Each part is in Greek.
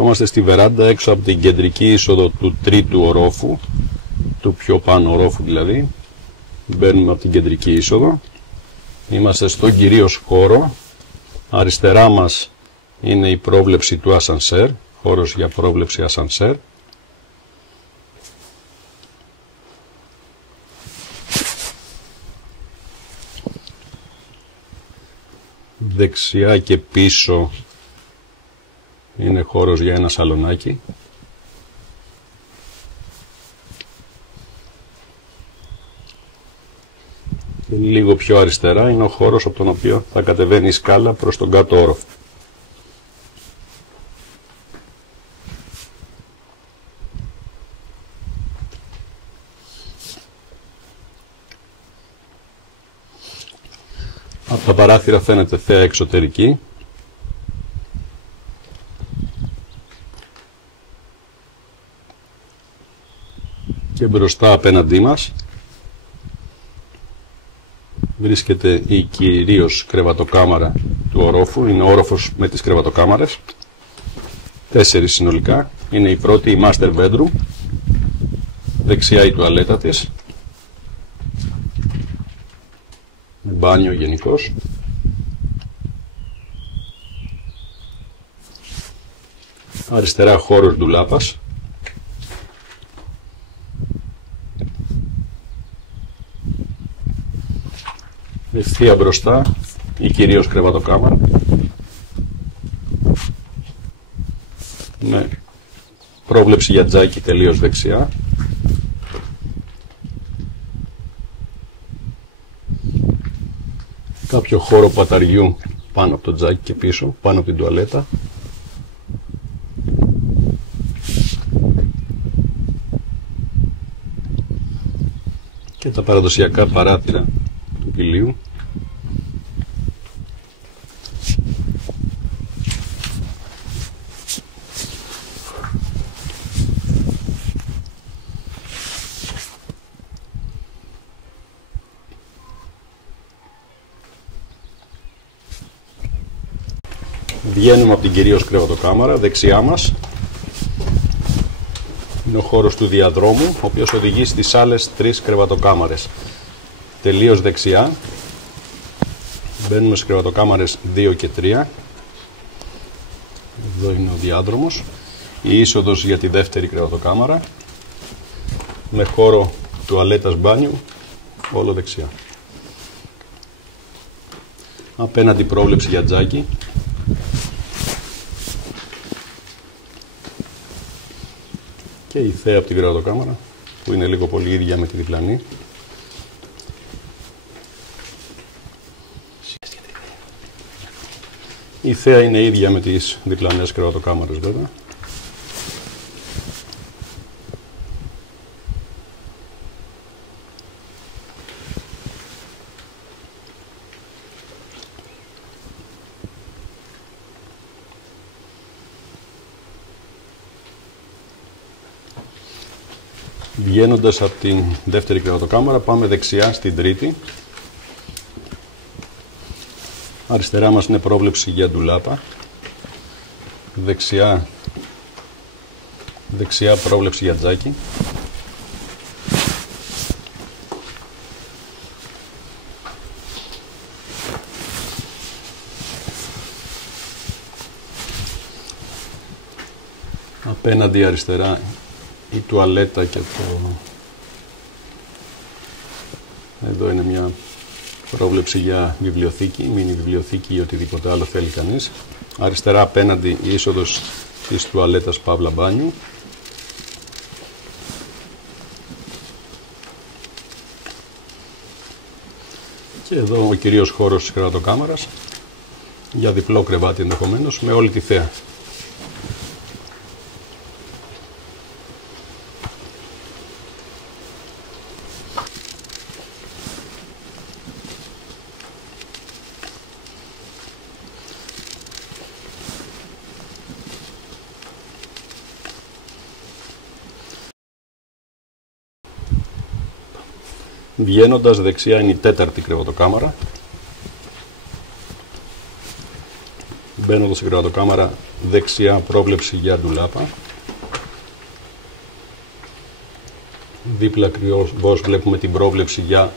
Είμαστε στη βεράντα έξω από την κεντρική είσοδο του τρίτου ορόφου, του πιο πάνω ορόφου δηλαδή. Μπαίνουμε από την κεντρική είσοδο. Είμαστε στον κυρίως χώρο. Αριστερά μας είναι η πρόβλεψη του ασανσέρ, χώρος για πρόβλεψη ασανσέρ. Δεξιά και πίσω είναι χώρος για ένα σαλονάκι. Και λίγο πιο αριστερά είναι ο χώρος από τον οποίο θα κατεβαίνει η σκάλα προς τον κάτω όροφο. Από τα παράθυρα φαίνεται θέα εξωτερική. Και μπροστά απέναντί μας βρίσκεται η κυρίως κρεβατοκάμαρα του ορόφου. Είναι ο όροφος με τις κρεβατοκάμαρες. 4 συνολικά. Είναι η πρώτη, η master bedroom. Δεξιά η τουαλέτα της. Με μπάνιο γενικώς. Αριστερά χώρος ντουλάπας. Ευθεία μπροστά η κυρίως κρεβατοκάμαρα με πρόβλεψη για τζάκι τελείως δεξιά. Κάποιο χώρο παταριού πάνω από το τζάκι και πίσω, πάνω από την τουαλέτα. Και τα παραδοσιακά παράθυρα του κοιλίου. Βγαίνουμε από την κυρίως κρεβατοκάμαρα, δεξιά μας είναι ο χώρος του διαδρόμου, ο οποίος οδηγεί στις άλλες 3 κρεβατοκάμαρες. Τελείως δεξιά μπαίνουμε στις κρεβατοκάμαρες 2 και 3. Εδώ είναι ο διάδρομος. Η είσοδος για τη δεύτερη κρεβατοκάμαρα με χώρο τουαλέτας μπάνιου όλο δεξιά. Απέναντι πρόβλεψη για τζάκι. Και η θέα από την κρεβατοκάμαρα που είναι λίγο πολύ ίδια με τη διπλανή. Η θέα είναι ίδια με τις διπλανές κρεβατοκάμαρες βέβαια. Βγαίνοντας από την δεύτερη κρεβατοκάμαρα πάμε δεξιά στην τρίτη. Αριστερά μας είναι πρόβλεψη για ντουλάπα. Δεξιά πρόβλεψη για τζάκι. Απέναντι αριστερά η τουαλέτα και εδώ είναι μια πρόβλεψη για βιβλιοθήκη, μίνι βιβλιοθήκη ή οτιδήποτε άλλο θέλει κανείς. Αριστερά απέναντι η είσοδος της τουαλέτας παύλα μπάνιου. Και εδώ ο κυρίως χώρος της κρεβατοκάμαρας για διπλό κρεβάτι ενδεχομένως με όλη τη θέα. Βγαίνοντας δεξιά είναι η τέταρτη κρεβατοκάμαρα. Μπαίνω εδώ στην κρεβατοκάμαρα, δεξιά πρόβλεψη για ντουλάπα. Δίπλα ακριβώς βλέπουμε την πρόβλεψη για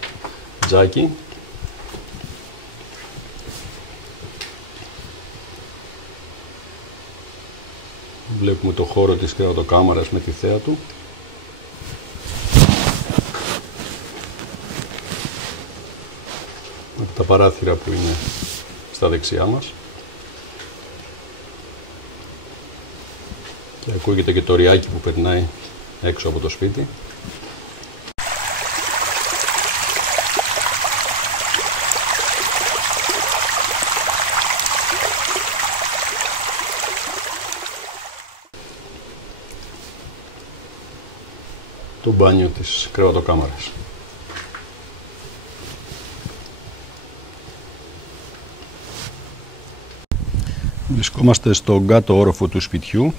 τζάκι. Βλέπουμε το χώρο της κρεβατοκάμαρας με τη θέα του. Με τα παράθυρα που είναι στα δεξιά μας. Και ακούγεται και το ριάκι που περνάει έξω από το σπίτι. Το μπάνιο της κρεβατοκάμαρας. Βρισκόμαστε στον κάτω όροφο του σπιτιού.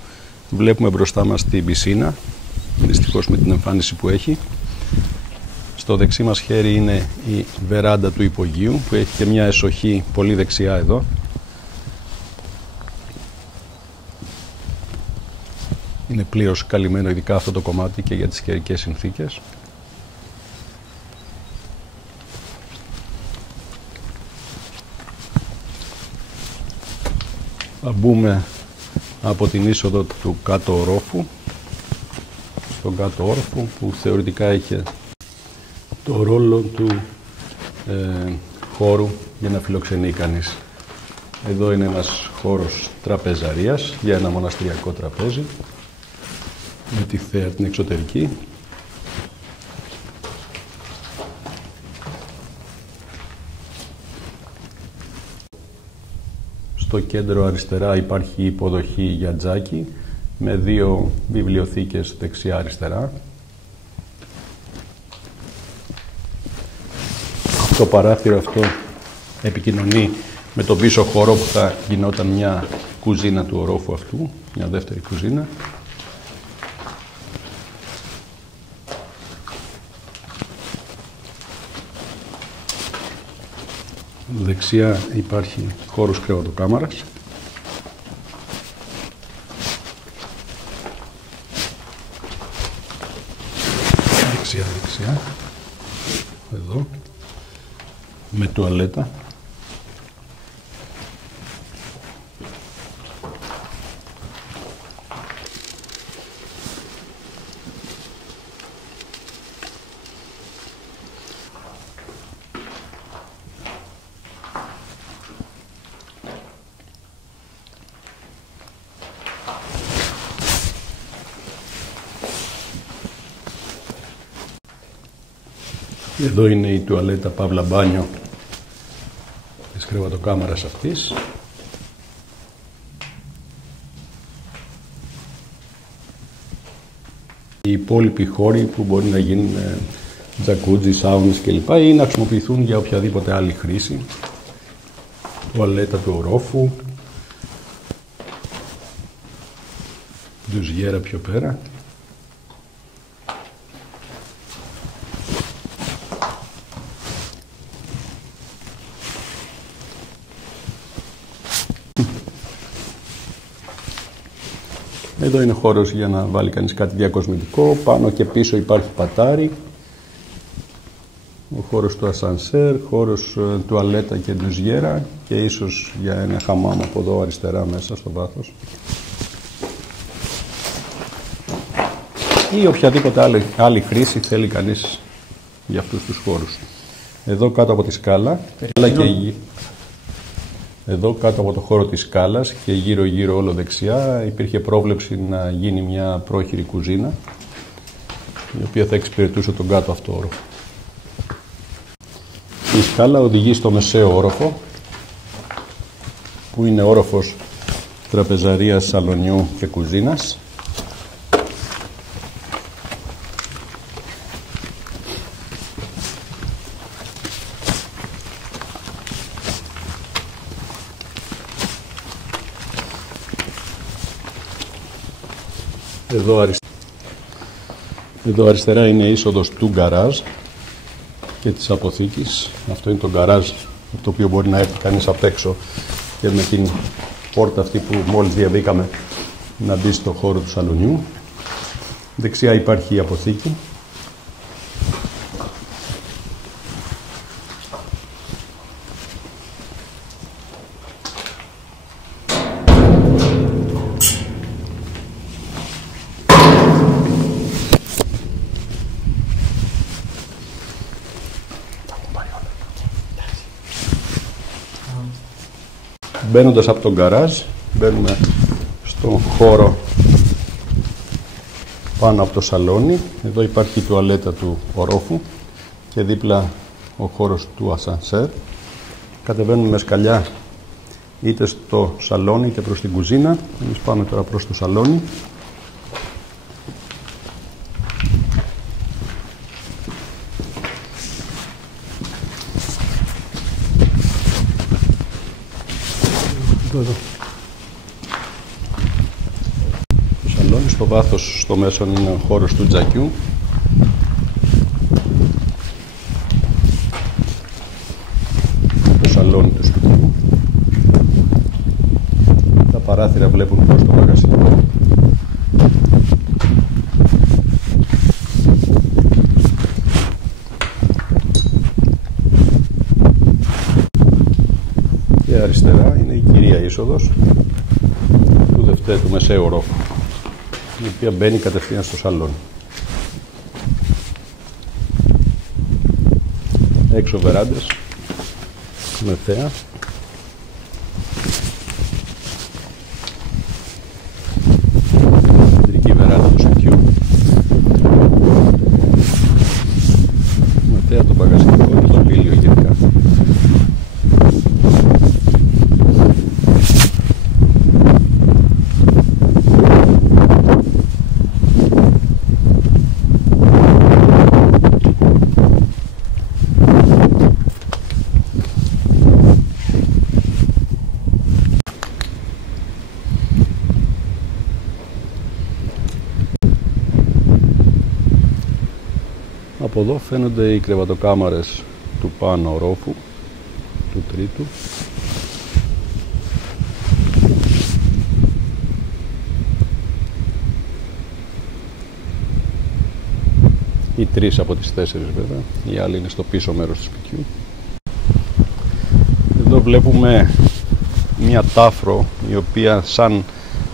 Βλέπουμε μπροστά μας την πισίνα, δυστυχώς με την εμφάνιση που έχει. Στο δεξί μας χέρι είναι η βεράντα του υπογείου που έχει και μια εσοχή πολύ δεξιά εδώ. Είναι πλήρως καλυμμένο ειδικά αυτό το κομμάτι και για τις καιρικές συνθήκες. Θα μπούμε από την είσοδο του κάτω ορόφου, στον κάτω όροφο που θεωρητικά είχε το ρόλο του χώρου για να φιλοξενεί κανείς. Εδώ είναι ένας χώρος τραπεζαρίας για ένα μοναστηριακό τραπέζι με τη θέα την εξωτερική. Στο κέντρο αριστερά υπάρχει υποδοχή για τζάκι με δύο βιβλιοθήκες δεξιά-αριστερά. Το παράθυρο αυτό επικοινωνεί με τον πίσω χώρο που θα γινόταν μια κουζίνα του ορόφου αυτού, μια δεύτερη κουζίνα. Δεξιά υπάρχει χώρος κρεβατοκάμαρας. Δεξιά. Εδώ. Με τουαλέτα. Εδώ είναι η τουαλέτα παύλα μπάνιο της κρεβατοκάμαρας αυτής. Οι υπόλοιποι χώροι που μπορεί να γίνουν τζακούτζι, σάουνες κλπ. Ή να χρησιμοποιηθούν για οποιαδήποτε άλλη χρήση. Τουαλέτα του ορόφου. Ντουζιέρα πιο πέρα. Εδώ είναι χώρος για να βάλει κανείς κάτι διακοσμητικό. Πάνω και πίσω υπάρχει πατάρι. Ο χώρος του ασανσέρ, χώρος τουαλέτα και ντουζιέρα και ίσως για ένα χαμάμ από εδώ αριστερά μέσα στο βάθος. Ή οποιαδήποτε άλλη χρήση θέλει κανείς για αυτούς τους χώρους. Εδώ κάτω από τη σκάλα, εδώ κάτω από το χώρο της σκάλας και γύρω όλο δεξιά υπήρχε πρόβλεψη να γίνει μια πρόχειρη κουζίνα η οποία θα εξυπηρετούσε τον κάτω αυτό όροφο. Η σκάλα οδηγεί στο μεσαίο όροφο που είναι όροφος τραπεζαρίας, σαλονιού και κουζίνας. Εδώ αριστερά είναι η είσοδος του γκαράζ και της αποθήκης. Αυτό είναι το γκαράζ, το οποίο μπορεί να έρθει κανείς απ' έξω και με την πόρτα αυτή που μόλις διαβήκαμε να μπει στο χώρο του σαλονιού. Δεξιά υπάρχει η αποθήκη. Μπαίνοντας από τον γκαράζ, μπαίνουμε στον χώρο πάνω από το σαλόνι. Εδώ υπάρχει η τουαλέτα του ορόφου και δίπλα ο χώρος του ασανσέρ. Κατεβαίνουμε με σκαλιά είτε στο σαλόνι είτε προς την κουζίνα. Εμείς πάμε τώρα προς το σαλόνι. Εδώ. Το σαλόνι, στο βάθος, στο μέσο είναι ο χώρος του τζακιού. Το σαλόνι του σπιτιού. Τα παράθυρα βλέπουν προς το μαγαζίνο. Και αριστερά είναι η κυρία είσοδος του μεσαίου ορόφου, η οποία μπαίνει κατευθείαν στο σαλόνι. Έξω βεράντες με θέα. Κεντρική βεράντα του σπιτιού με θέα το παγασικό, το σπήλιο γενικά. Από εδώ φαίνονται οι κρεβατοκάμαρες του πάνω ορόφου, του τρίτου. Οι τρεις από τις 4 βέβαια, η άλλη είναι στο πίσω μέρος του σπιτιού. Εδώ βλέπουμε μια τάφρο η οποία σαν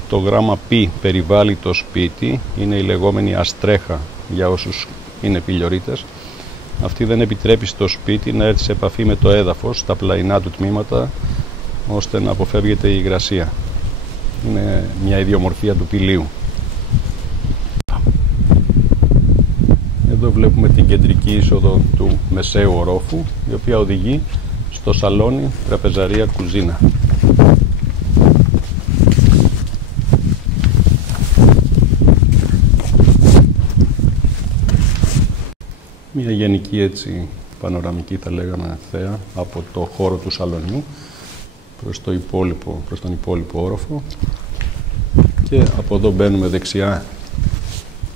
το γράμμα π περιβάλλει το σπίτι, είναι η λεγόμενη αστρέχα για όσους είναι πηλιορίτες. Αυτή δεν επιτρέπει στο σπίτι να έρθει σε επαφή με το έδαφος, τα πλαϊνά του τμήματα, ώστε να αποφεύγεται η υγρασία. Είναι μια ιδιομορφία του πηλίου. Εδώ βλέπουμε την κεντρική είσοδο του μεσαίου ορόφου, η οποία οδηγεί στο σαλόνι, τραπεζαρία, κουζίνα. Μια γενική έτσι πανοραμική θα λέγαμε θέα από το χώρο του σαλονιού προς τον υπόλοιπο όροφο, και από εδώ μπαίνουμε δεξιά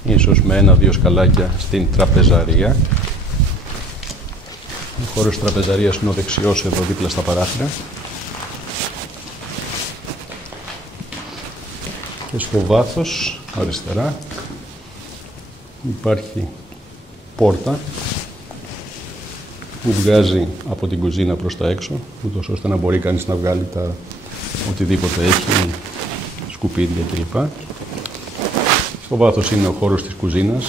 ίσως με 1-2 σκαλάκια στην τραπεζαρία. Ο χώρος της τραπεζαρίας είναι ο δεξιός εδώ δίπλα στα παράθυρα, και στο βάθος αριστερά υπάρχει πόρτα που βγάζει από την κουζίνα προς τα έξω, ούτως ώστε να μπορεί κανείς να βγάλει οτιδήποτε έχει, σκουπίδια κλπ. Στο βάθος είναι ο χώρος της κουζίνας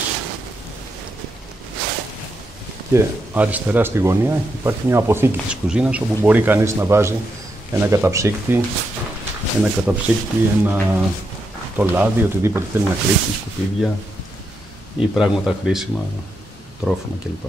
και αριστερά στη γωνία υπάρχει μια αποθήκη της κουζίνας, όπου μπορεί κανείς να βάζει ένα καταψύκτη, το λάδι, οτιδήποτε θέλει να κρύψει, σκουπίδια ή πράγματα χρήσιμα, τρόφιμα κλπ.